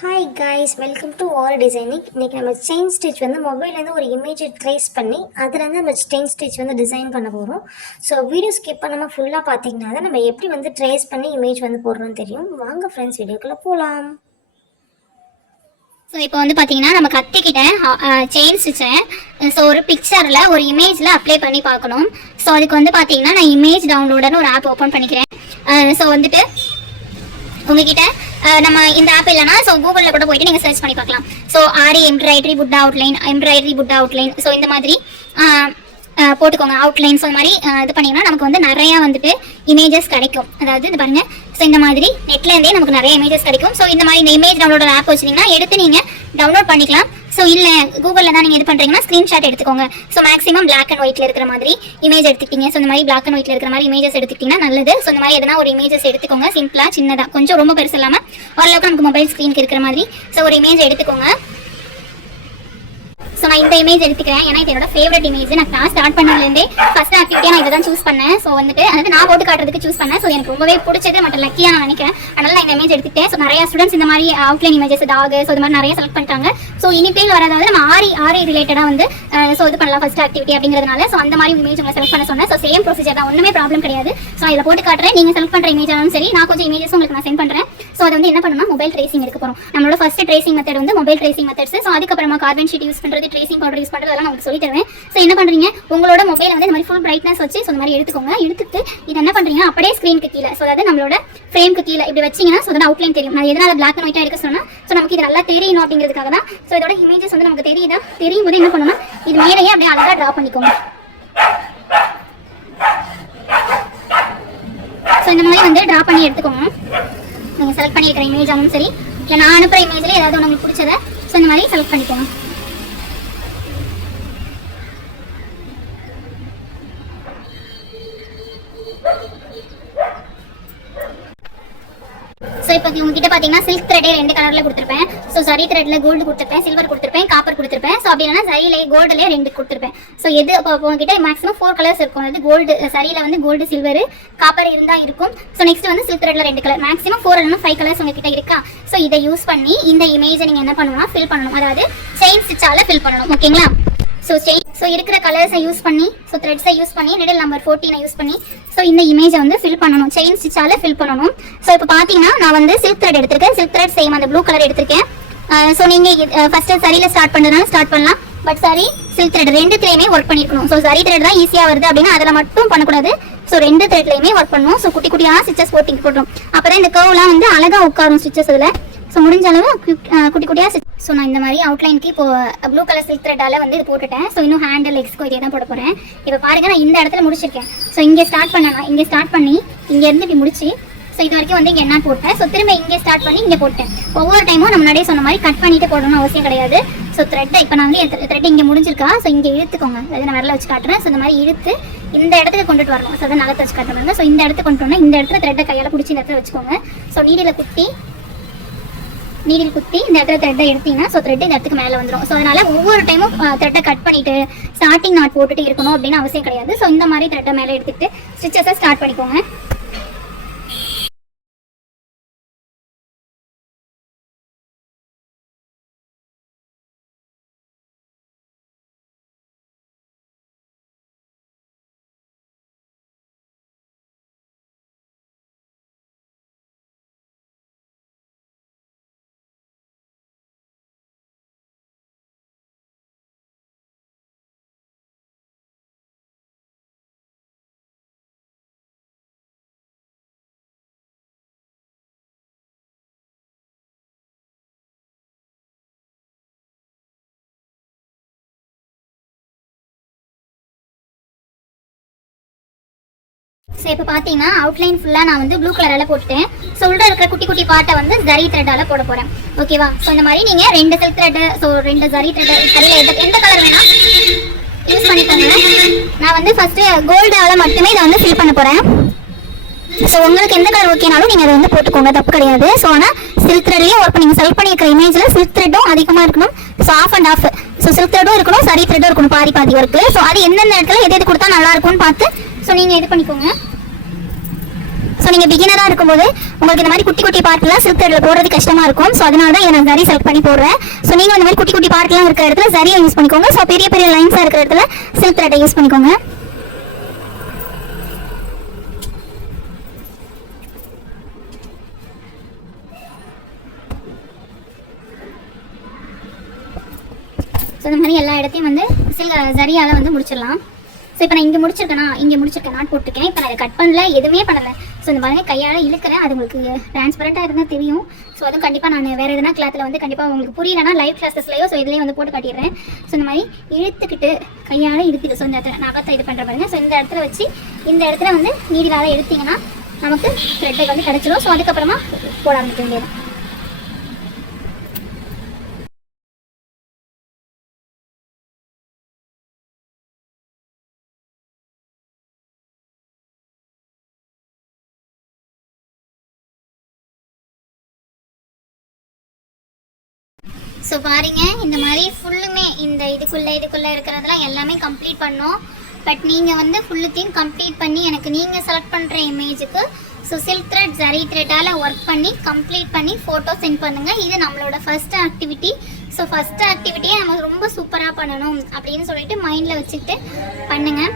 Hi guys, welcome to all designing. இன்றைக்கி நம்ம chain stitch வந்து மொபைல்லேருந்து ஒரு இமேஜை ட்ரேஸ் பண்ணி அதுலேருந்து நம்ம செயின் ஸ்டிச் வந்து டிசைன் பண்ண போகிறோம். ஸோ வீடியோ ஸ்கிப் பண்ணாமல் ஃபுல்லாக பார்த்தீங்கன்னா தான் நம்ம எப்படி வந்து ட்ரேஸ் பண்ணி இமேஜ் வந்து போடுறோம்னு தெரியும். வாங்க ஃப்ரெண்ட்ஸ், வீடியோக்குள்ளே போகலாம். ஸோ இப்போ வந்து பார்த்தீங்கன்னா நம்ம கற்றுக்கிட்டேன் செயின் ஸ்டிச்சை. ஸோ ஒரு பிக்சரில் ஒரு இமேஜில் அப்ளை பண்ணி பார்க்கணும். ஸோ அதுக்கு வந்து பார்த்தீங்கன்னா நான் இமேஜ் டவுன்லோடர்னு ஒரு ஆப் ஓப்பன் பண்ணிக்கிறேன். ஸோ வந்துட்டு உங்ககிட்ட நம்ம இந்த ஆப் இல்லைனா ஸோ கூகுளில் கூட போயிட்டு நீங்கள் சர்ச் பண்ணி பார்க்கலாம். ஸோ ஆரி எம்ப்ராய்டரி புட்டா அவுட்லைன் ஸோ இந்த மாதிரி போட்டுக்கோங்க அவுட்லைன். ஸோ இந்த மாதிரி இது பண்ணிங்கன்னா நமக்கு வந்து நிறையா வந்துட்டு இமேஜஸ் கிடைக்கும். அதாவது இது பாருங்கள், ஸோ இந்த மாதிரி நெட்லேருந்தே நமக்கு நிறைய இமேஜஸ் கிடைக்கும். ஸோ இந்த மாதிரி இந்த இமேஜ் டவுன்லோட் ஆப் வச்சிங்கன்னா எடுத்து நீங்கள் டவுன்லோட் பண்ணிக்கலாம். ஸோ இல்லை கூகுளில் தான் நீங்கள் இது பண்ணுறீங்கன்னா ஸ்க்ரீன்ஷாட் எடுத்துக்கோங்க. ஸோ மேக்ஸிமம் பிளாக் அண்ட் ஒயிட்டில் இருக்கிற மாதிரி இமேஜ் எடுத்துக்கிட்டீங்க. ஸோ இந்த மாதிரி பிளாக் அண்ட் ஒயிட்டில் இருக்கிற மாதிரி இமேஜஸ் எடுத்துக்கிட்டிங்கன்னா நல்லது. ஸோ இந்த மாதிரி எதனா ஒரு இமேஜஸ் எடுத்துக்கோங்க, சிம்பிளாக சின்னதாக, கொஞ்சம் ரொம்ப பெருசு இல்லாமல் ஓரளவுக்கு நமக்கு மொபைல் ஸ்க்ரீனுக்கு இருக்கிற மாதிரி. ஸோ ஒரு இமேஜ் எடுத்துக்கோங்க. ஸோ நான் இந்த இமேஜ் எடுத்துக்கிறேன், ஏன்னா இது என்னோட ஃபேவரட் இமேஜ். நான் கிளாஸ் ஸ்டார்ட் பண்ணதுலேருந்தே ஃபஸ்ட் ஆக்டிவிட்டியாக நான் இதை தான் சூஸ் பண்ணேன். ஸோ வந்துட்டு அதாவது நான் போட்டு காட்டுறதுக்கு சூஸ் பண்ணேன். ஸோ எனக்கு ரொம்பவே பிடிச்சது மட்டும் லக்கியாக நான் நினைக்கிறேன். அதனால நான் இந்த இமேஜ் எடுத்துக்கிட்டேன். ஸோ நிறைய ஸ்டூடெண்ட்ஸ் இந்த மாதிரி அவுட்லைன் இமேஜஸ் டாக் ஸோ இது மாதிரி நிறைய செலக்ட் பண்ணிட்டாங்க. ஸோ இனிமேல் வரதாவது நம்ம ஆரி ரிலேட்டடாக வந்து ஸோ இது பண்ணலாம் ஃபஸ்ட் ஆக்டிவிட்டி அப்படிங்கிறதுனால. ஸோ அந்த மாதிரி இமேஜ் உங்களை செலக்ட் பண்ண சொன்னேன். ஸோ சேம் ப்ரொசீஜர் தான், ஒன்றுமே ப்ராப்ளம் கிடையாது. ஸோ இதில் போட்டு காட்டுறேன், நீங்கள் செலக்ட் பண்ணுற இமேஜ் ஆனாலும் சரி. நான் கொஞ்சம் இமேஜஸ் உங்களுக்கு நான் சென்ட் பண்ணுறேன். ஸோ அது வந்து என்ன பண்ணணும்னா மொபைல் ட்ரேசிங் எடுக்க போகிறோம். நம்மளோட ஃபஸ்ட் ட்ரேசிங் மெத்தட் வந்து மொபைல் ட்ரேசிங் மெத்தட்ஸ். ஸோ அதுக்கப்புறமா கார்பன் ஷீட் யூஸ் பண்ணுறது, ட்ரேசிங் பவுடர் யூஸ் பண்ணுறது அதெல்லாம் உங்களுக்கு சொல்லி தருவேன். ஸோ என்ன பண்ணுறீங்க, உங்களோட மொபைல் வந்து இந்த மாதிரி ஃபுல் பிரைட்னஸ் வச்சு ஸோ இந்த மாதிரி எடுத்துக்கோங்க. எடுத்துட்டு இது என்ன பண்ணுறீங்கன்னா அப்படியே ஸ்க்ரீனுக்கு கீழே, ஸோ அதாவது நம்மளோட ஃப்ரேம்க்கு கீழே இப்படி வச்சிங்கன்னா ஸோ அதோட அவுட்லைன் தெரியும். நான் எதனால் பிளாக் அண்ட் ஒயிட்டாக எடுக்க சொன்னால் ஸோ நமக்கு இது நல்லா தெரியணும் அப்படிங்கிறதுக்காக தான். ஸோ இதோட இமேஜஸ் வந்து நமக்கு தெரியும் போது என்ன பண்ணணும்னா இது மேலேயே அப்படியே அழகாக ட்ரா பண்ணிக்கோங்க. ஸோ இந்த மாதிரி வந்து ட்ரா பண்ணி எடுத்துக்கோங்க. நீங்கள் செலக்ட் பண்ணியிருக்கிற இமேஜ் ஆனாலும் சரி, இல்லை நான் அனுப்புகிற இமேஜில் ஏதாவது ஒன்று உங்களுக்கு பிடிச்சதை ஸோ இந்த மாதிரி செலக்ட் பண்ணிக்கோங்க. ஸோ இப்போ உங்ககிட்ட பார்த்தீங்கன்னா சில்க் த்ரெட்டே 2 கலரில் கொடுத்துருப்பேன். ஸோ சரி த்ரெட்டில் கோல்டு கொடுத்துருப்பேன், சில்வர் கொடுத்துருப்பேன், காப்பர் கொடுத்துருப்பேன். ஸோ அப்படி இல்லைனா சரியிலே கோல்டுலேயே 2 கொடுத்துருப்பேன். ஸோ எது இப்போ உங்ககிட்ட மேக்ஸிமம் 4 கலர்ஸ் இருக்கும். அதாவது கோல்டு சரியில் வந்து கோல்டு, சில்வர், காப்பர் இருந்தால் இருக்கும். ஸோ நெக்ஸ்ட் வந்து சில்க் த்ரெட்டில் 2 கலர், மேக்ஸிமம் 4 இல்லைனா 5 கலர்ஸ் உங்ககிட்ட இருக்கா. ஸோ இதை யூஸ் பண்ணி இந்த இமேஜை நீங்கள் என்ன பண்ணணும்னா ஃபில் பண்ணணும். அதாவது செயின் ஸ்டிச்சால் ஃபில் பண்ணணும். ஓகேங்களா? ஸோ இருக்கிற கலர்ஸை யூஸ் பண்ணி, ஸோ த்ரெட்ஸை யூஸ் பண்ணி, நிடில் நம்பர் 14 யூஸ் பண்ணி ஸோ இந்த இமேஜை வந்து ஃபில் பண்ணணும், செயின் ஸ்டிச்சால் ஃபில் பண்ணணும். ஸோ இப்போ பார்த்தீங்கன்னா நான் வந்து சில்க் த்ரெட் எடுத்திருக்கேன். சில்க் த்ரெட் சேம் அந்த ப்ளூ கலர் எடுத்திருக்கேன். ஸோ நீங்கள் ஃபஸ்ட்டு சரியில் ஸ்டார்ட் பண்ணுறதுனால ஸ்டார்ட் பண்ணலாம். பட் சரி சில்க் த்ரெட் ரெண்டுத்துலேயுமே ஒர்க் பண்ணியிருக்கணும். ஸோ சரி த்ரெட் தான் ஈஸியாக வருது அப்படின்னா அதில் மட்டும் பண்ணக்கூடாது. ஸோ 2 த்ரெட்லையுமே ஒர்க் பண்ணணும். ஸோ குட்டி குட்டியாக ஸ்டிச்சஸ் போட்டுரும். அப்போ தான் இந்த கர்வ்லாம் வந்து அழகாக உட்காரும் ஸ்டிச்சஸ். அதில் ஸோ முடிஞ்ச அளவு குட்டி குட்டியாக. ஸோ நான் இந்த மாதிரி அவுட்லைனுக்கு இப்போ ப்ளூ கலர் சில்க் த்ரெட்டால் வந்து இது போட்டுட்டேன். ஸோ இன்னும் ஹேண்டில் லெக்ஸ்க்கு இதே தான் போட போகிறேன். இப்போ பாருங்கள், நான் இந்த இடத்துல முடிச்சிருக்கேன். ஸோ இங்கே ஸ்டார்ட் பண்ணி இங்கேருந்து இப்படி முடிச்சு ஸோ இது வரைக்கும் வந்து இங்கே என்ன போட்டேன். ஸோ திரும்ப இங்கே ஸ்டார்ட் பண்ணி இங்கே போட்டேன். ஒவ்வொரு டைமும் நம்ம முன்னாடியே சொன்ன மாதிரி கட் பண்ணிட்டு போடணும்னு அவசியம் கிடையாது. ஸோ த்ரெட்டை இப்போ நான் வந்து த்ரெட் இங்கே முடிஞ்சிருக்கா. ஸோ இங்கே இழுத்துக்கோங்க. அதாவது நான் விரல வச்சு காட்டுறேன். ஸோ இந்த மாதிரி இழுத்து இந்த இடத்துக்கு கொண்டுட்டு வரணும். ஸோ அதை நகத்தை வச்சு காட்டுறாங்க. ஸோ இந்த இடத்துக்கு கொண்டு வரணும். இந்த இடத்துல த்ரெட்டை கையால் பிடிச்சி இந்த இடத்துல வச்சுக்கோங்க. ஸோ நீடில் குத்தி இந்த இடத்துல த்ரெட்டை எடுத்தீங்கன்னா ஸோ த்ரெட் இந்த இடத்துக்கு மேலே வந்துடும். ஸோ அதனால ஒவ்வொரு டைமும் த்ரெட்டை கட் பண்ணிட்டு ஸ்டார்டிங் நாட் போட்டுட்டு இருக்கணும் அப்படின்னு அவசியம் கிடையாது. ஸோ இந்த மாதிரி த்ரெட்டை மேலே எடுத்துட்டு ஸ்டிச்சஸை ஸ்டார்ட் பண்ணிக்கோங்க. ஸோ இப்போ பார்த்தீங்கன்னா அவுட்லைன் ஃபுல்லாக நான் வந்து ப்ளூ கலரால் போட்டுட்டேன். ஸோ உள்ள இருக்கிற குட்டி குட்டி பாட்டை வந்து ஜரி த்ரெட்டால் போட போகிறேன். ஓகேவா? ஸோ இந்த மாதிரி நீங்கள் 2 silk thread, so 2 zari thread, சரியில் எந்த கலர் வேணால் யூஸ் பண்ணிக்கோங்க. நான் வந்து ஃபஸ்ட்டு கோல்டால் மட்டுமே இதை வந்து ஃபில் பண்ண போகிறேன். ஸோ உங்களுக்கு எந்த கலர் ஓகேனாலும் நீங்கள் அதை வந்து போட்டுக்கோங்க, தப்பு கிடையாது. ஸோ ஆனால் சில்க் த்ரெட்லேயும் ஒர்க் நீங்கள் செலக்ட் பண்ணியிருக்கிற இமேஜில் சில்க் த்ரெட்டும் அதிகமாக இருக்கணும். So half and half. So silk த்ரெட்டும் இருக்கணும், சரி த்ரெட்டும் இருக்கணும், பாதி ஒர்க்கு. ஸோ அது எந்தெந்த இடத்துல எது கொடுத்தா நல்லா இருக்கும்னு பார்த்து ஸோ நீங்கள் இது பண்ணிக்கோங்க. ஸோ ஸோ நீங்கள் பிகினராக இருக்கும்போது உங்களுக்கு இந்த மாதிரி குட்டி குட்டி பார்ட்லாம் சில்க் த்ரெட்ல போடுறது கஷ்டமாக இருக்கும். ஸோ அதனால தான் இதை நான் சரி செலக்ட் பண்ணி போடுறேன். ஸோ நீங்கள் இந்த மாதிரி குட்டி குட்டி பார்ட்லாம் இருக்கிற இடத்துல சரியை யூஸ் பண்ணிக்கோங்க. ஸோ பெரிய பெரிய லைன்ஸாக இருக்கிற இடத்துல சில்க் த்ரெட்டை யூஸ் பண்ணிக்கோங்க. ஸோ இந்த மாதிரி எல்லா இடத்தையும் வந்து சரியால் வந்து முடிச்சிடலாம். ஸோ இப்போ நான் இங்கே முடிச்சிருக்கேன் நாட் போட்டிருக்கேன். இப்போ நான் இதை கட் பண்ணல, எதுவுமே பண்ணலை. ஸோ இந்த மாதிரி கையால் இழுக்கிறேன். அது உங்களுக்கு டிரான்ஸ்பரண்ட்டாக இருந்தால் தெரியும். ஸோ அதுவும் கண்டிப்பாக நான் வேறு எதனா கிளாத்தில் வந்து கண்டிப்பாக உங்களுக்கு புரியலன்னா லைவ் கிளாஸஸ்லையோ ஸோ இதுலேயும் வந்து போட்டு காட்டிடுறேன். ஸோ இந்த மாதிரி இழுத்துக்கிட்டு கையால் இழுத்துட்டு ஸோ இந்த இடத்துல நகத்தை இது பண்ணுற பாருங்க. ஸோ இந்த இடத்துல வச்சு இந்த இடத்துல வந்து நீடிலால் எடுத்திங்கன்னா நமக்கு த்ரெட்டை வந்து கிடச்சிடும். ஸோ அதுக்கப்புறமா போட ஆரம்பிக்க வேண்டியது. ஸோ பாருங்க, இந்த மாதிரி ஃபுல்லுமே இந்த இதுக்குள்ளே இருக்கிறதெல்லாம் எல்லாமே கம்ப்ளீட் பண்ணோம். பட் நீங்கள் வந்து ஃபுல்லுத்தையும் கம்ப்ளீட் பண்ணி எனக்கு நீங்கள் செலக்ட் பண்ணுற இமேஜுக்கு ஸோ சில்க் த்ரெட் ஜரி த்ரெட்டால் ஒர்க் பண்ணி கம்ப்ளீட் பண்ணி ஃபோட்டோ சென்ட் பண்ணுங்கள். இது நம்மளோட ஃபஸ்ட்டு ஆக்டிவிட்டி. ஸோ ஃபஸ்ட்டு ஆக்டிவிட்டியை நம்ம ரொம்ப சூப்பராக பண்ணணும் அப்படின்னு சொல்லிட்டு மைண்டில் வச்சுக்கிட்டு பண்ணுங்கள்.